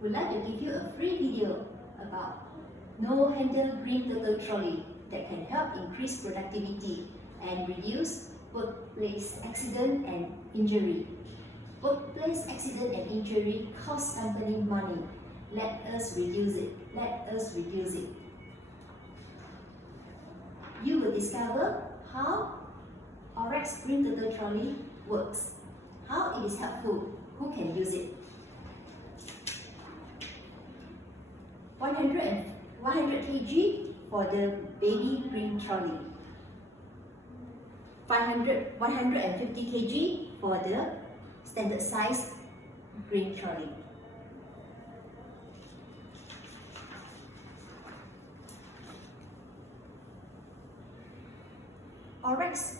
would like to give you a free video about no-handle green turtle trolley that can help increase productivity and reduce workplace accident and injury. Workplace accident and injury cost company money. Let us reduce it. Let us reduce it. You will discover how Orex green turtle trolley works, how it is helpful, who can use it. 100 kg for the baby green trolley. 150 kg for the standard size green trolley. Orex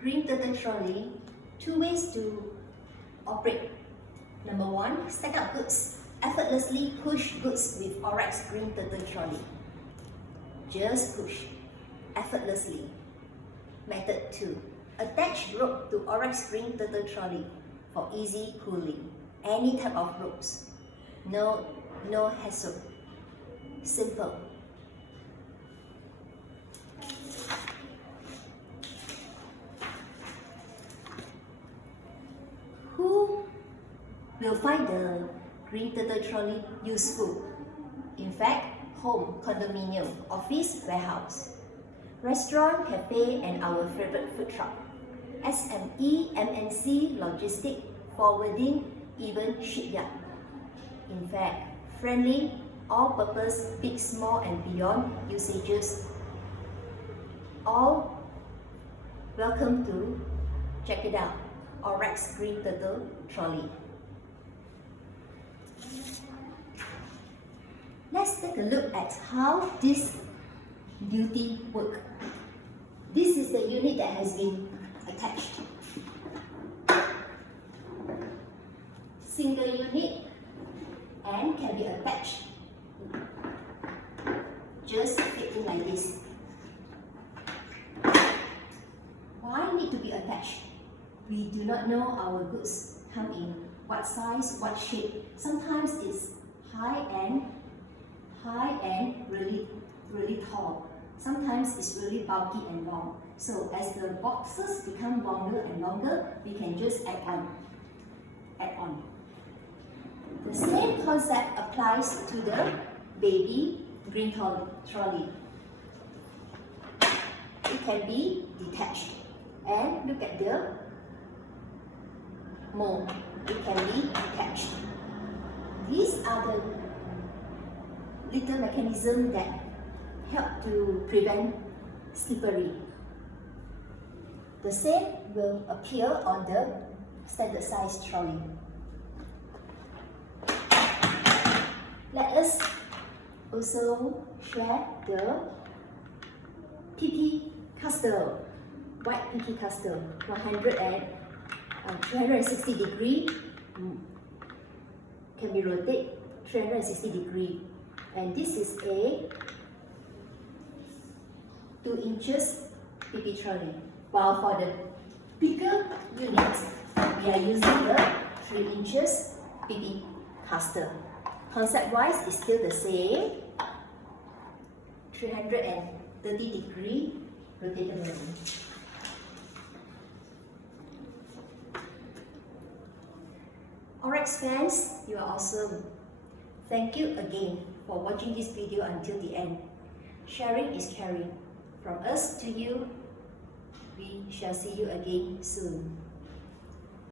green turtle trolley, 2 ways to operate. Number 1, stack up goods. Effortlessly push goods with Orex green turtle trolley. Just push, effortlessly. Method 2, attach rope to Orex green turtle trolley for easy pulling. Any type of ropes. No hassle. Simple. Who will find the green turtle trolley useful? In fact, home, condominium, office, warehouse, restaurant, cafe, and our favorite food truck. SME, MNC, logistic, forwarding, even shipyard. In fact, friendly, all-purpose, big, small, and beyond usages. All welcome to check it out. Orex green turtle trolley. Let's take a look at how this beauty works. This is the unit that has been attached. Single unit and can be attached. Just fitting like this. Why need to be attached? We do not know our goods come in what size, what shape. Sometimes it's high and really tall. Sometimes it's really bulky and long. So as the boxes become longer and longer, we can just add on. The same concept applies to the baby green trolley. It can be detached. And look at the mold. It can be detached. These are the little mechanisms that help to prevent slippery. The same will appear on the standard size trolley. Let us also share the PP caster, white PP caster, 360 degree, can be rotated 360 degree, and this is a 2 inches PP trolley. While for the bigger unit, we are using the 3 inches PP caster. Concept-wise, it's still the same. 330 degree rotatable. Orex fans, you are awesome. Thank you again for watching this video until the end. Sharing is caring. From us to you, we shall see you again soon.